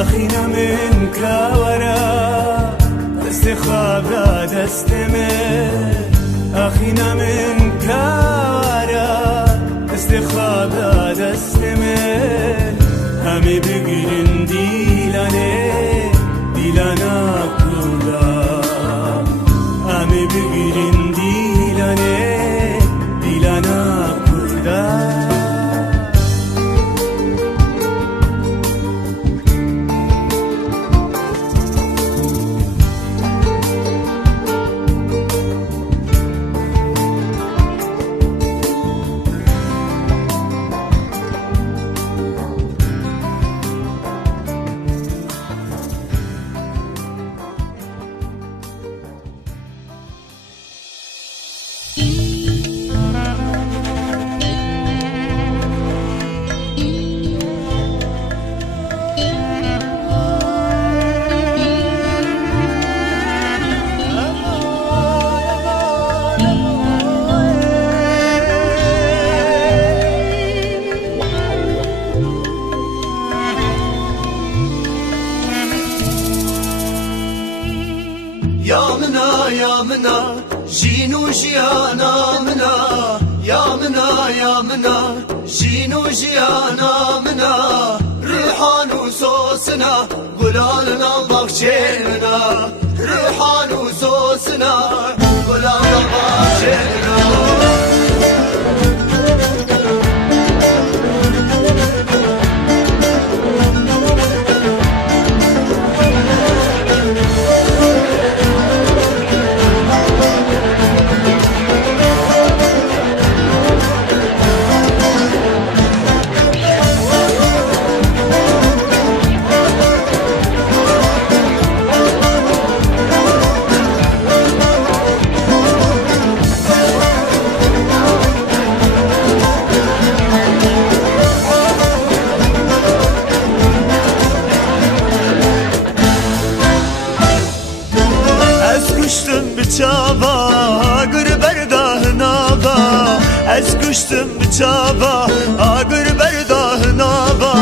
أخينا منك ورا استخابة دستمه أخينا منك ورا استخابة دستمه همي بگیرن دیلانه کلا همي بگیرن دیلانه کلا يا منا جينو جيانا منا يا منا جينو جيانا منا ريحان وسوسنا قلالنا بخشينا ريحان وسوسنا قلالنا بخشينا كشتم بچابا آگر برداه نابا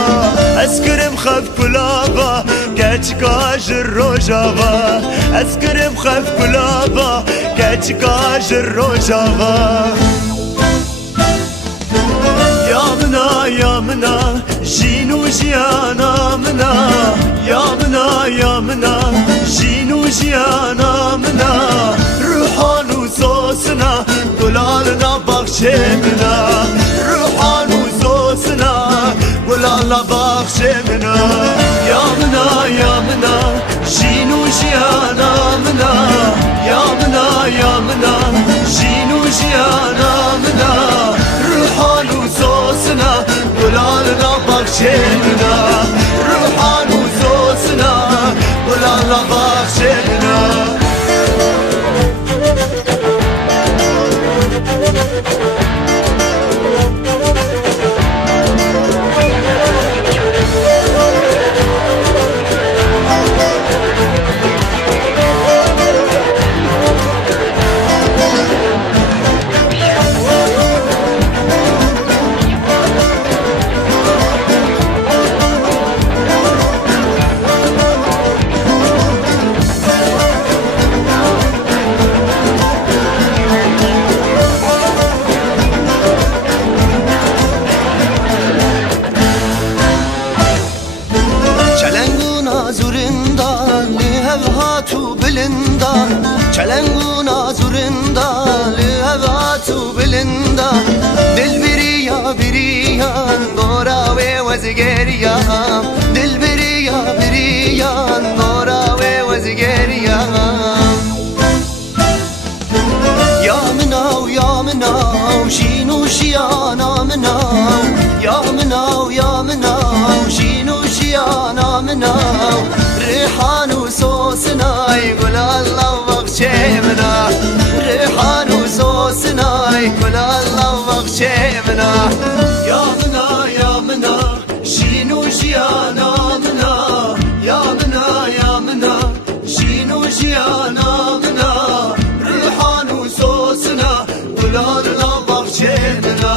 اسکرم خف کلابا گچ کاج روجابا اسکرم خف کلابا گچ کاج روجابا يا منا جينو جيانا منا يا منا جينو جيانا منا روحان وسوسنا قلالنا بخشمنا روحان وسوسنا قلالنا بخشمنا يا منا جينو جيانا منا يا منا جينو جيانا منا روحان وسوسنا قلالنا بخشمنا روحان وسوسنا قلالنا بخشمنا چلنگونا زورندا لهواتو بلندا دل بريان غوراوي وزگريان دل بريان غوراوي وزگريان يا مناو شينو شيانا مناو يا مناو شينو شيانا مناو ريحان وسوسنا يقول الله بخشمنا ريحان وسوسنا يقول الله بخشمنا يا منا شينو شيانا منا يا منا شينو شيانا منا ريحان وسوسنا قلالنا بخشمنا